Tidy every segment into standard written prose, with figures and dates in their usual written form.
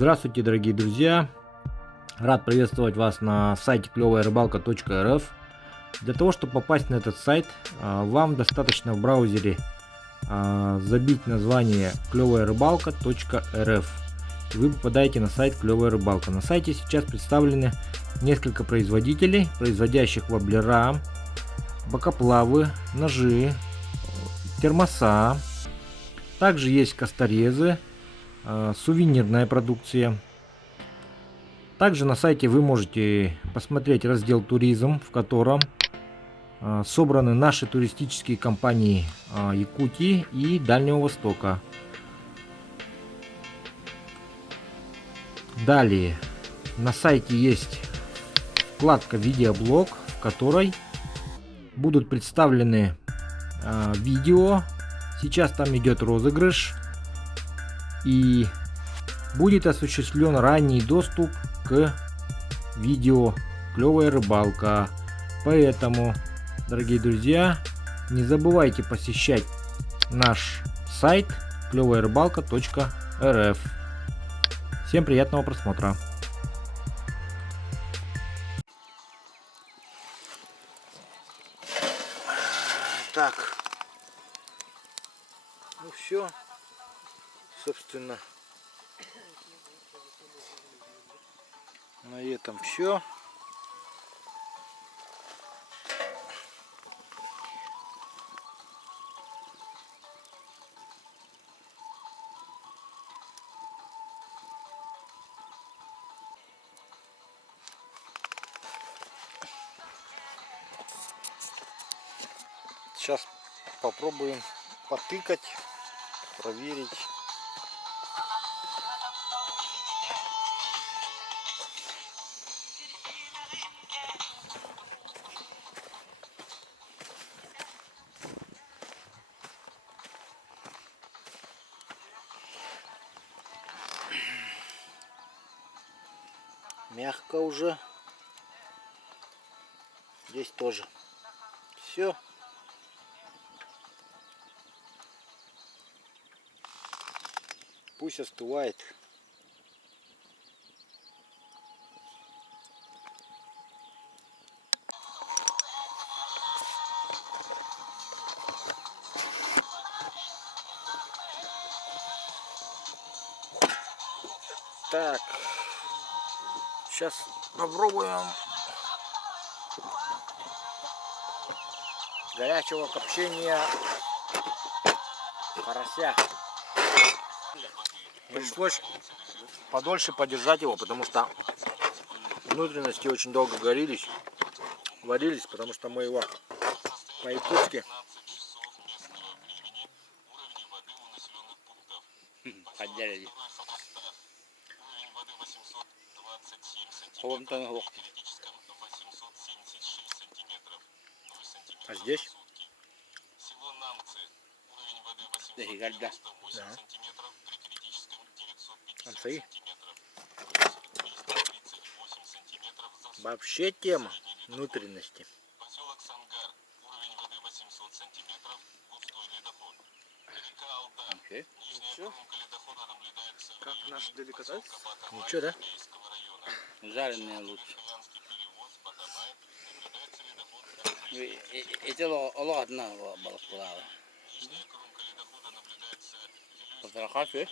Здравствуйте, дорогие друзья! Рад приветствовать вас на сайте клевая-рыбалка.рф. Для того, чтобы попасть на этот сайт, вам достаточно в браузере забить название клевая-рыбалка.рф. И вы попадаете на сайт Клевая Рыбалка. На сайте сейчас представлены несколько производителей, производящих воблера, бокоплавы, ножи, термоса. Также есть косторезы, сувенирная продукция. Также на сайте вы можете посмотреть раздел «Туризм», в котором собраны наши туристические компании Якутии и Дальнего Востока. Далее на сайте есть вкладка «Видеоблог», в которой будут представлены видео. Сейчас там идет розыгрыш и будет осуществлен ранний доступ к видео «Клевая рыбалка». Поэтому, дорогие друзья, не забывайте посещать наш сайт клевая-рыбалка.рф. Всем приятного просмотра. Так, ну все, собственно, на этом все. Сейчас попробуем потыкать, проверить. Мягко уже. Здесь тоже. Все. Пусть остывает. Так. Сейчас попробуем горячего копчения карася. Пришлось подольше подержать его, потому что внутренности очень долго варились, потому что мы его по-якутски подделали. А здесь? Да. Да. Амсаи. Вообще тема внутренности. Okay. Ничего? Как наш деликатес? Ничего, да? Жареные лучше. Это ладно балаклава. Потроха все?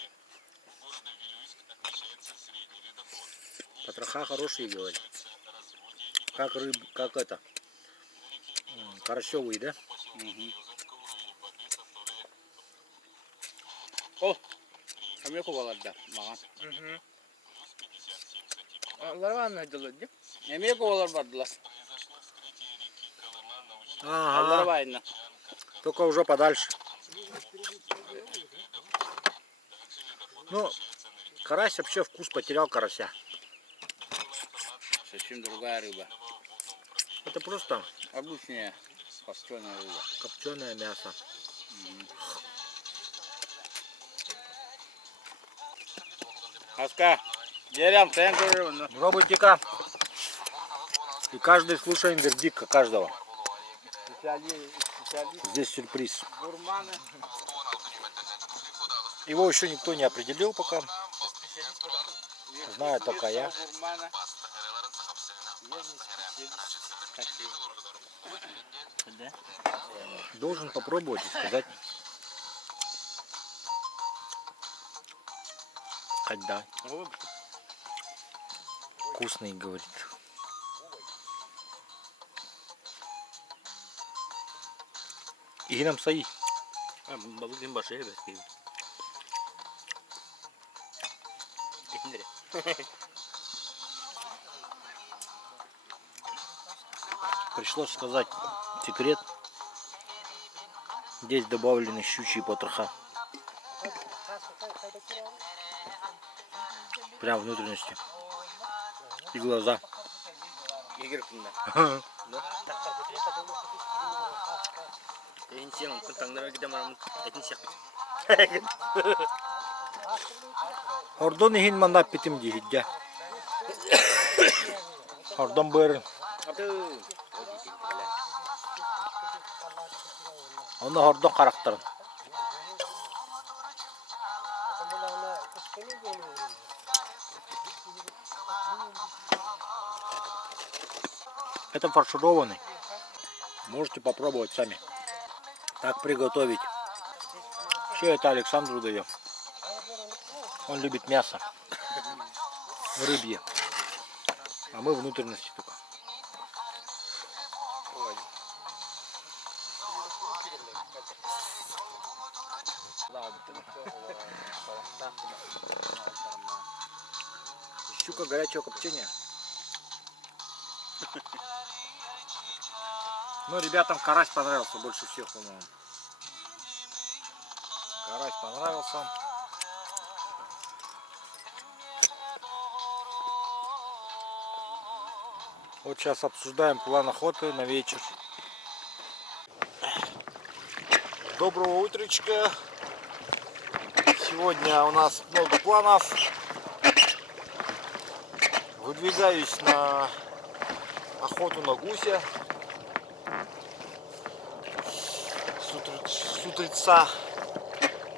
Потроха хорошие, говорит. Как это? Карасевые, да? Угу. О, а мне кого да? Угу. Ларвана делать, да? Я мне кого ларбадла. Ага. Ларвайна. Только уже подальше. Ну, карась вообще вкус потерял карася. Совсем другая рыба. Это просто Обычная копченая рыба. копченое мясо. Аска, дерем, тенкуру. Пробуйте-ка. И каждый слушаем вердикт каждого. Здесь сюрприз. Гурманы. Его еще никто не определил пока. знаю только я. Гурмана. Да? Должен попробовать и сказать. Хоть да. Вкусный, говорит. İğnem sayı. Balık en başa evet gibi. İndir. Пришлось сказать секрет. Здесь добавлены щучьи потроха. Прям внутренности. И глаза. Егер кunda. En siyang tentanglara kita malam etin siyak. Ордон иһин мандап битим диһиддэ. Ордон быырын. Aduh. Оны ордон карактарын. Это фаршированный. Можете попробовать сами. Так приготовить. Все это Александру даем. Он любит мясо. Рыбье. А мы внутренности только. Щука горячего копчения. Ну, ребятам карась понравился больше всех, по-моему. Карась понравился. Вот сейчас обсуждаем план охоты на вечер. Доброго утречка. Сегодня у нас много планов. Выдвигаюсь на охоту на гуся. С утреца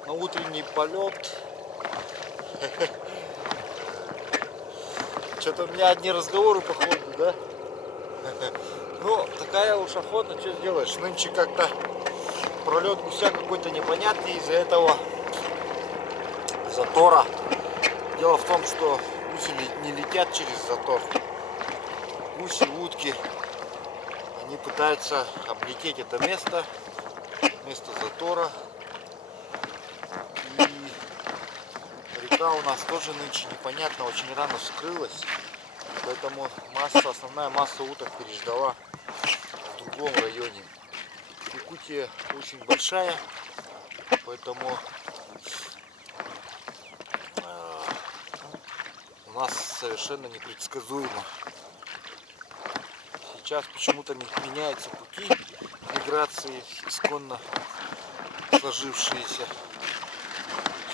на утренний полет. Что-то у меня одни разговоры походу, да? Ну, такая уж охота, что сделаешь? Нынче как-то пролет гуся какой-то непонятный из-за этого затора. Дело в том, что гуси не летят через затор. Гуси, утки, они пытаются облететь это место затора. И река у нас тоже нынче непонятно, очень рано вскрылась. Поэтому основная масса уток переждала в другом районе. Якутия очень большая, поэтому у нас совершенно непредсказуемо. Сейчас почему-то меняются пути миграции, исконно сложившиеся.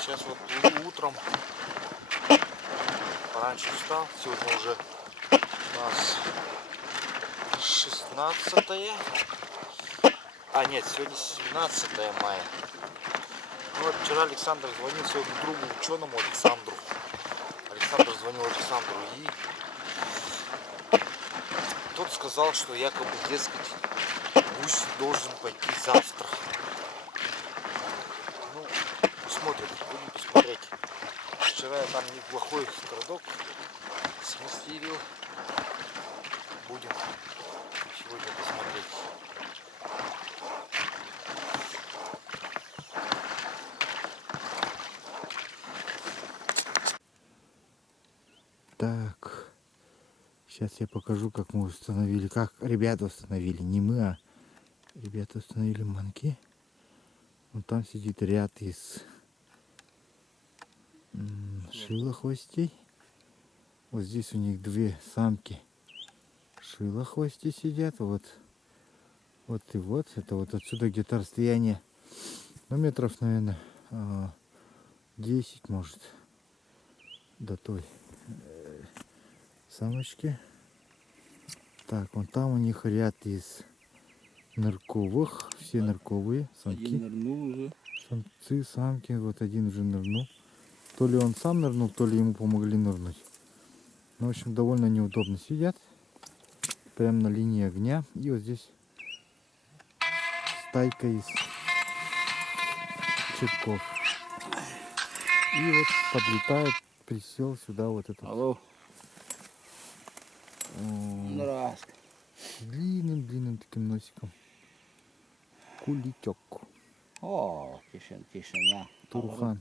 Сейчас вот утром пораньше встал, сегодня уже у нас 16 а нет, сегодня 17 мая. Ну, вот вчера Александр звонил своему другу, ученому Александру. Александр звонил Александру, и тот сказал, что якобы, дескать, гусь должен пойти завтра. Ну, посмотрим, будем посмотреть. Вчера я там неплохой городок смастерил. Будем сегодня посмотреть. Так, сейчас я покажу, как мы установили, как ребята установили, не мы, а ребята установили манки. Вот там сидит ряд из шилохвостей. Вот здесь у них две самки шилохвости сидят. Вот и вот. Это вот отсюда где-то расстояние, ну, метров, наверное, 10, может, до той самочки. Так, вон там у них ряд из нырковых. Все нырковые самки. Один нырнул уже. Самцы, самки. Вот один уже нырнул. То ли он сам нырнул, то ли ему помогли нырнуть. Ну, в общем, довольно неудобно сидят. Прямо на линии огня. И вот здесь стайка из черков. И вот подлетает, присел сюда вот этот Алло. Здравствуй. с длинным таким носиком. Куличок. О, тишина. Турухан.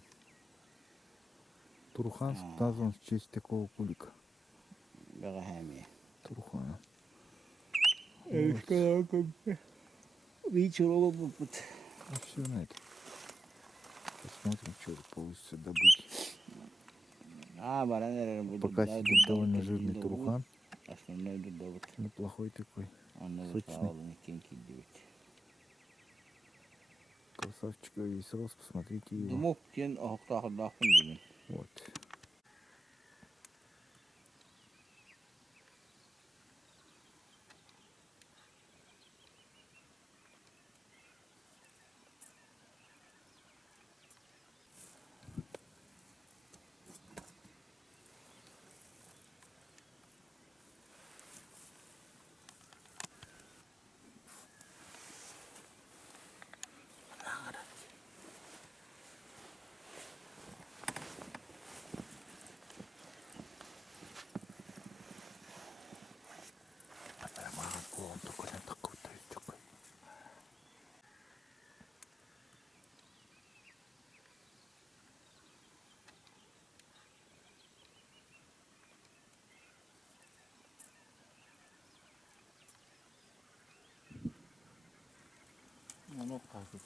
Турухан назван в честь такого кулика. Берегами. Турухана. Вечером будет. Ну, все на это. Посмотрим, что получится добыть. Пока сидит довольно жирный турухан. Основной довод. Неплохой такой. Сочный. Красавчик весь рос, посмотрите его. Думок кен охтахдахын деген. Вот. Ну, кажется.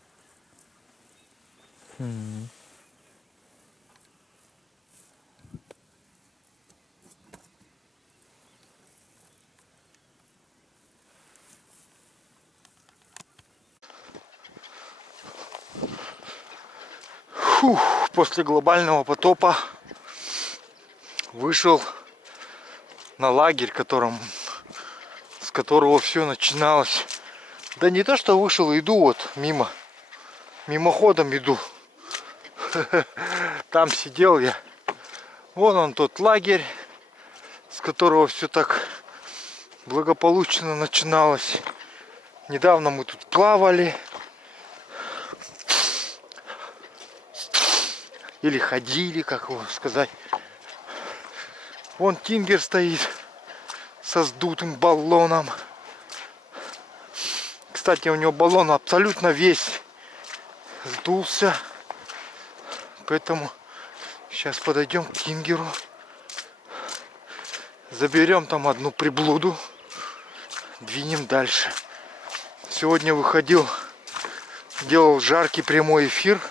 После глобального потопа вышел на лагерь, с которого все начиналось. Да не то, что вышел, иду вот мимоходом иду. Там сидел я. Вон он тот лагерь, с которого все так благополучно начиналось. Недавно мы тут плавали. Или ходили, как его сказать. Вон Тингер стоит со сдутым баллоном. Кстати, у него баллон абсолютно весь сдулся. Поэтому сейчас подойдем к Тингеру. Заберем там одну приблуду. Двинем дальше. Сегодня выходил, делал жаркий прямой эфир.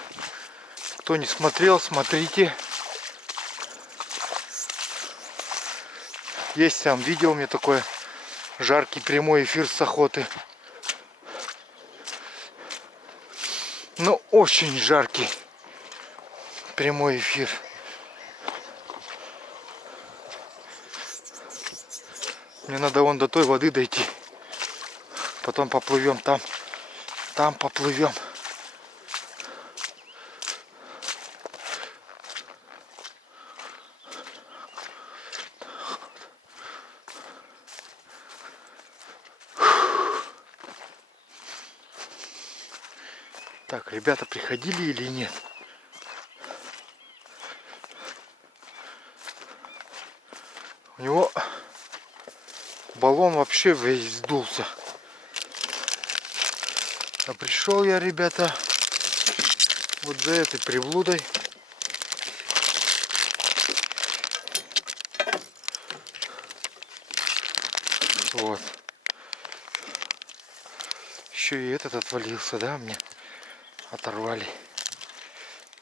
Кто не смотрел, смотрите. Есть там видео у меня такое. Жаркий прямой эфир с охоты. Ну, очень жаркий прямой эфир. Мне надо вон до той воды дойти. Потом поплывем там. Там поплывем. Так, ребята приходили или нет? У него баллон вообще весь сдулся. А пришел я, ребята, вот за этой приблудой. Вот. Еще и этот отвалился, да, мне оторвали.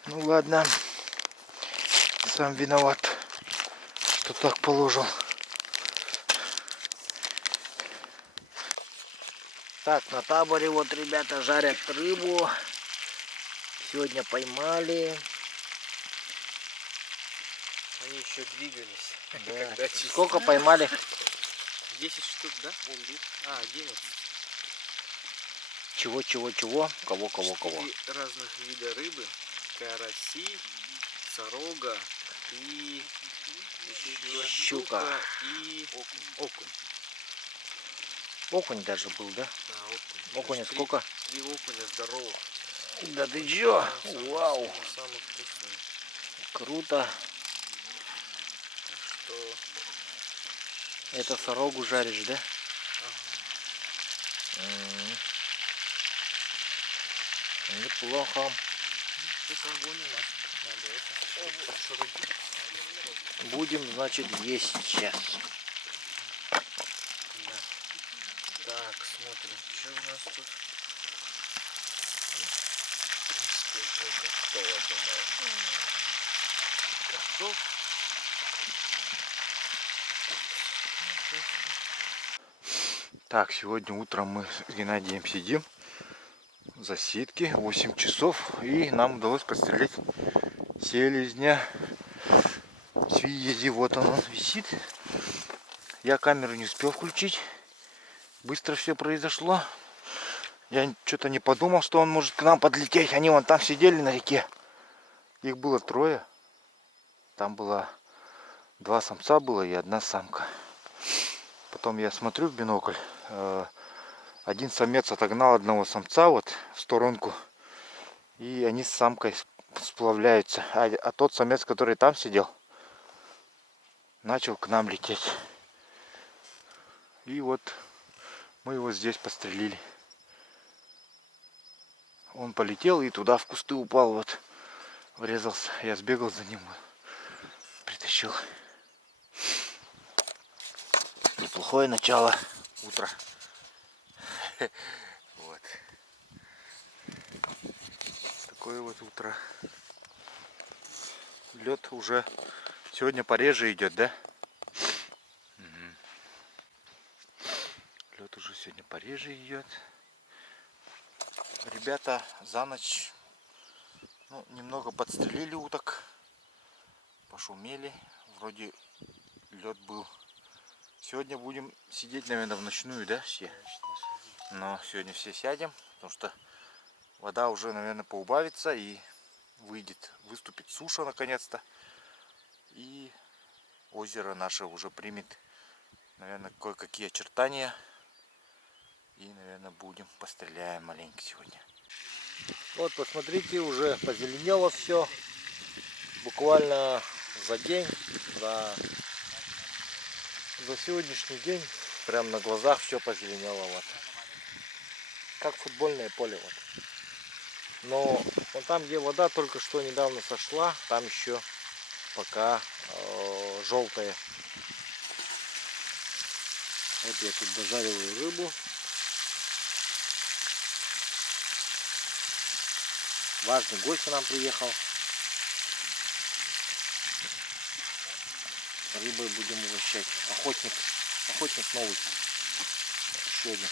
Ну ладно, сам виноват, что так положил. Так, на таборе вот ребята жарят рыбу. Сегодня поймали. Они еще двигались. Да. Сколько поймали? 10 штук, да? 11. Чего? Кого? 4 разных вида рыбы. Караси, сорога и Щука и окунь. Окунь даже был, да? Да, окунь. Окуня Три- сколько? 3 окуня здоровых. Да ты чё? Самые- Вау! Самые вкусные. Круто. Что Это сорогу жаришь, да? Неплохо. это огонь у нас. Надо это отшарудить. Будем, значит, есть сейчас. Да. Так, смотрим, что у нас тут. В принципе, уже готово, думаю. Готов. Так, сегодня утром мы с Геннадием сидим за сетки, 8 часов, и нам удалось подстрелить селезня. Свиези, вот он висит. Я камеру не успел включить. Быстро все произошло. Я что-то не подумал, что он может к нам подлететь. Они вон там сидели на реке. Их было 3. Там было 2 самца было и 1 самка. Потом я смотрю в бинокль. Один самец отогнал одного самца вот в сторонку. И они с самкой сплавляются. А тот самец, который там сидел, начал к нам лететь. И вот мы его здесь подстрелили. Он полетел и туда в кусты упал, вот врезался. Я сбегал за ним, притащил. Неплохое начало утра. Вот. Такое вот утро. Лед уже сегодня пореже идет, да? Лед уже сегодня пореже идет. Ребята за ночь немного подстрелили уток. Пошумели. Вроде лед был. Сегодня будем сидеть, наверное, в ночную, да, все? Но сегодня все сядем, потому что вода уже, наверное, поубавится и выступит суша наконец-то. И озеро наше уже примет, наверное, кое-какие очертания. И, наверное, постреляем маленько сегодня. Вот, посмотрите, уже позеленело все. Буквально за день, за сегодняшний день, прям на глазах все позеленело. Вот. Как футбольное поле. Вот. Но вон там, где вода только что недавно сошла, там еще пока желтая. Вот я тут дожариваю рыбу. Важный гость к нам приехал. Рыбой будем угощать. Охотник новый. Еще один.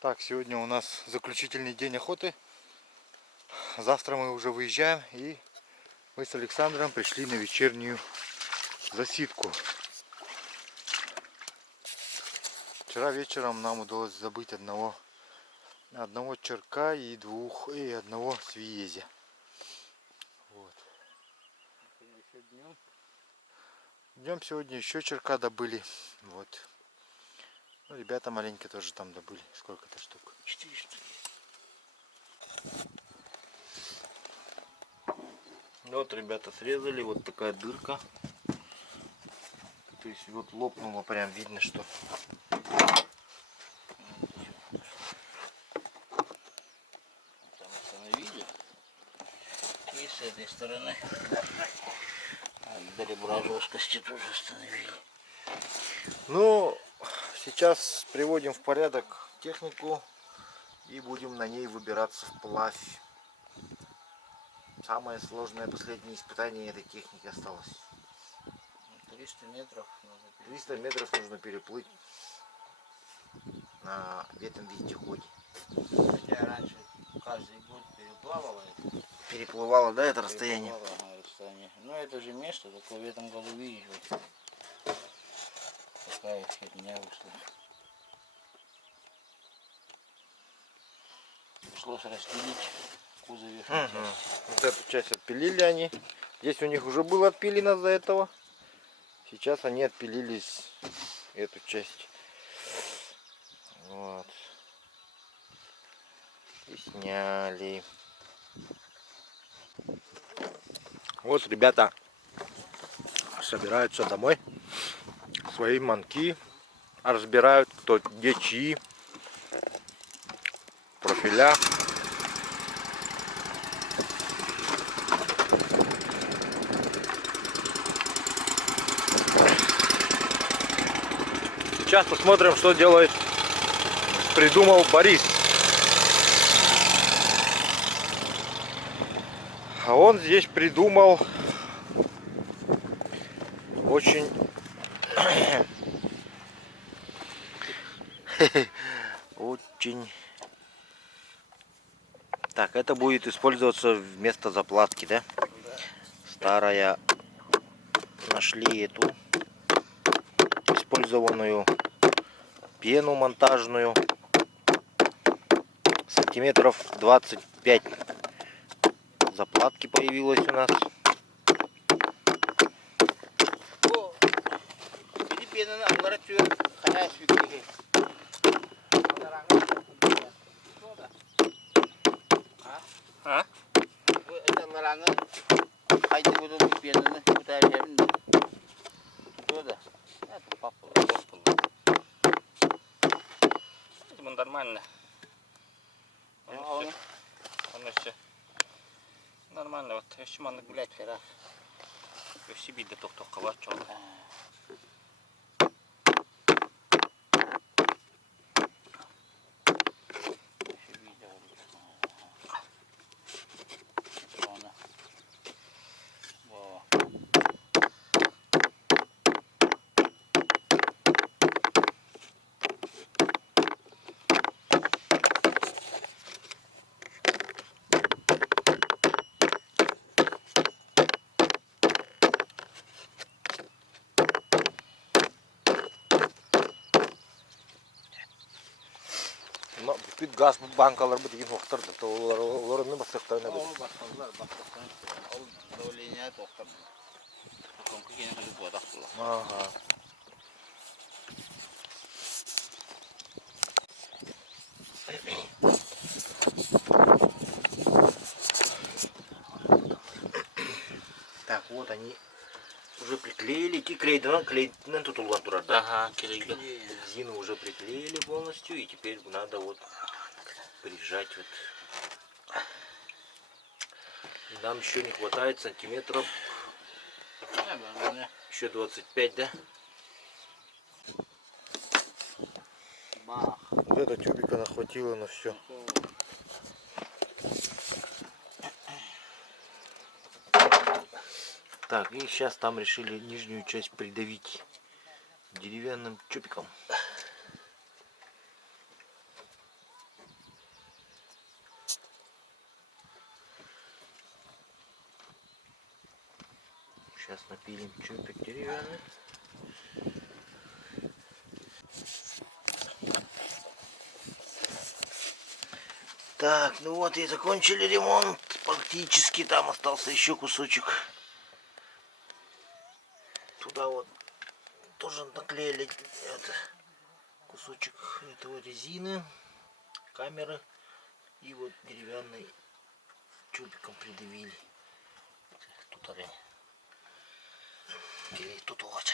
Так, сегодня у нас заключительный день охоты. Завтра мы уже выезжаем, и мы с Александром пришли на вечернюю засидку. Вчера вечером нам удалось забыть одного черка и одного свиезя. Вот. Днем сегодня еще черка добыли. Вот. Ну, ребята маленькие тоже там добыли. Сколько-то штук? 4 штуки. Вот ребята срезали, вот такая дырка. То есть вот лопнуло, прям видно, что. Там остановили. И с этой стороны. До ребра жесткости тоже остановили. Ну, сейчас приводим в порядок технику и будем на ней выбираться вплавь. Самое сложное последнее испытание этой техники осталось. 300 метров нужно 300 метров нужно переплыть на этом вездеходе. Хотя раньше каждый год переплавал это. переплывало, да, это расстояние? Ага, расстояние. Ну это же место, только в этом году видишь, вот, такая херня вышла. Пришлось расстелить кузове часть. Вот эту часть отпилили они. Здесь у них уже было отпилено до этого. Сейчас они отпилились эту часть. Вот. И сняли. Вот ребята собираются домой. Свои манки разбирают, кто где чьи. Профиля. Сейчас посмотрим, что придумал Борис. А он здесь придумал очень очень. Так, это будет использоваться вместо заплатки, да? Старая. Нашли эту использованную пену монтажную, сантиметров 25 заплатки появилась у нас. А? Это ларанга. Хайди буду пьяный, пытаюсь я видно. Туда. Это папа. Это нормально. Он еще нормально. Вот еще можно гулять вчера. Еще видно только калачон. Бүт газ банкалар бу деген уктырды. Олар мен басыктарына бу. Ол давление тоқтап. Конкы кене кылып бодак була. Ага. Так, вот они уже приклеили. Клей тут улан. Ага, келейді. Резину уже приклеили полностью, и теперь надо вот прижать вот. И нам еще не хватает сантиметров еще 25, да? Бах. Вот это тюбика нахватило на все. Так, и сейчас там решили нижнюю часть придавить деревянным чупиком. Сейчас напилим чупик деревянный. Так, ну вот и закончили ремонт. Практически там остался еще кусочек. Туда вот тоже наклеили это, кусочек этого резины, камеры, и вот деревянный чубиком придавили. Тут они. Или тут вот.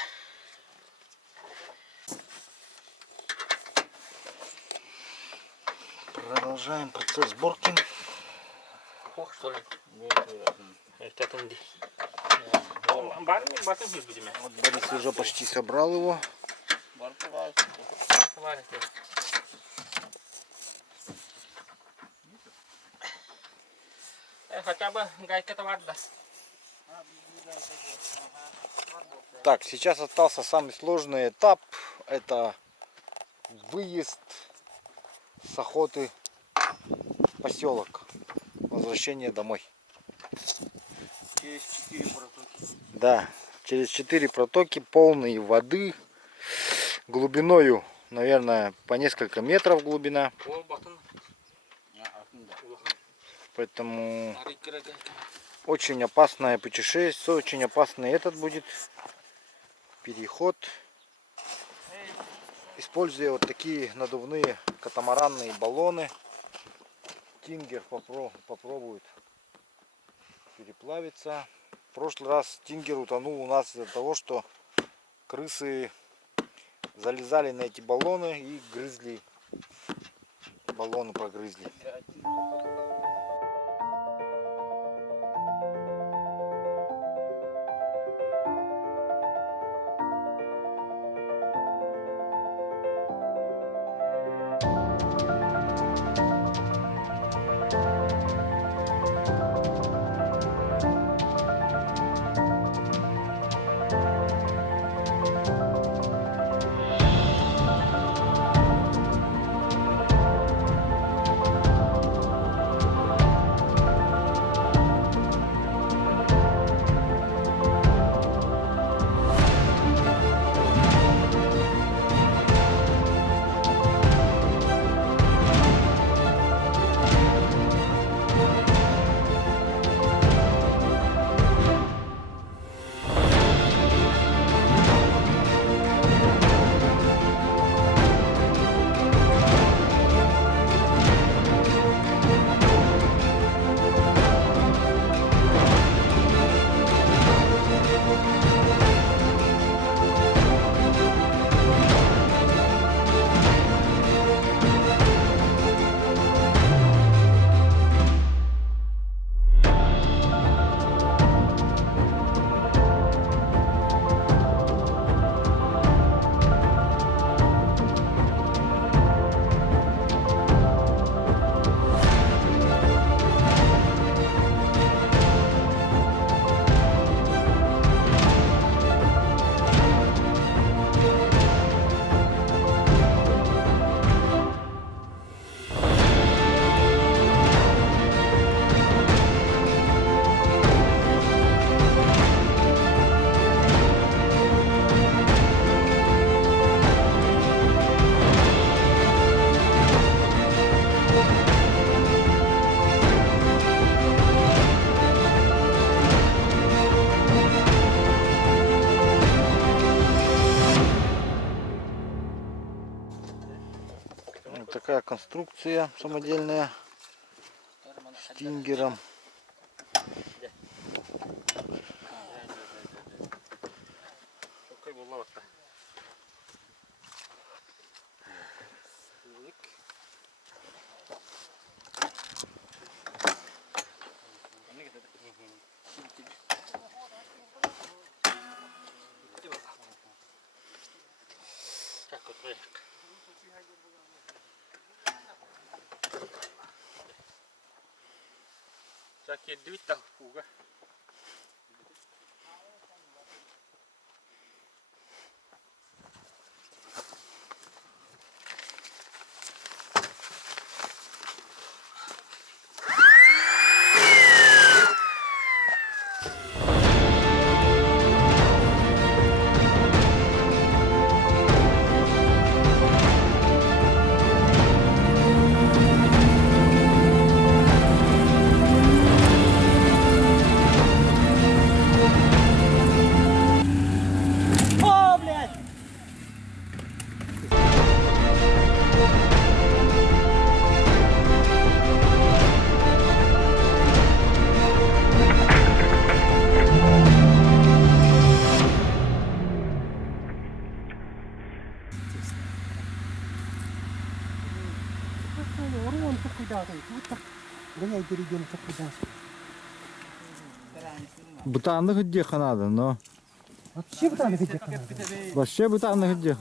Продолжаем процесс сборки. Ох, что ли? Это Это не. Барни, будем. Вот Борис уже почти собрал его. Хотя бы гайка-то варда. Так, сейчас остался самый сложный этап. Это выезд с охоты в поселок. Возвращение домой. Через 4 протоки. Да, через 4 протоки полные воды глубиною, наверное, по несколько метров глубина. О, батон. Поэтому очень опасное путешествие, очень опасный этот будет переход. Используя вот такие надувные катамаранные баллоны, Тингер попробует переплавиться. В прошлый раз Тингер утонул у нас из-за того, что крысы залезали на эти баллоны и грызли. Баллоны прогрызли. Вот такая конструкция самодельная с Тингером. Säkert vita fuga. Оронка куда ты? Вот так. Давай перейдем куда. Бутанных где надо, но Вообще там где-то. вообще бутанных где.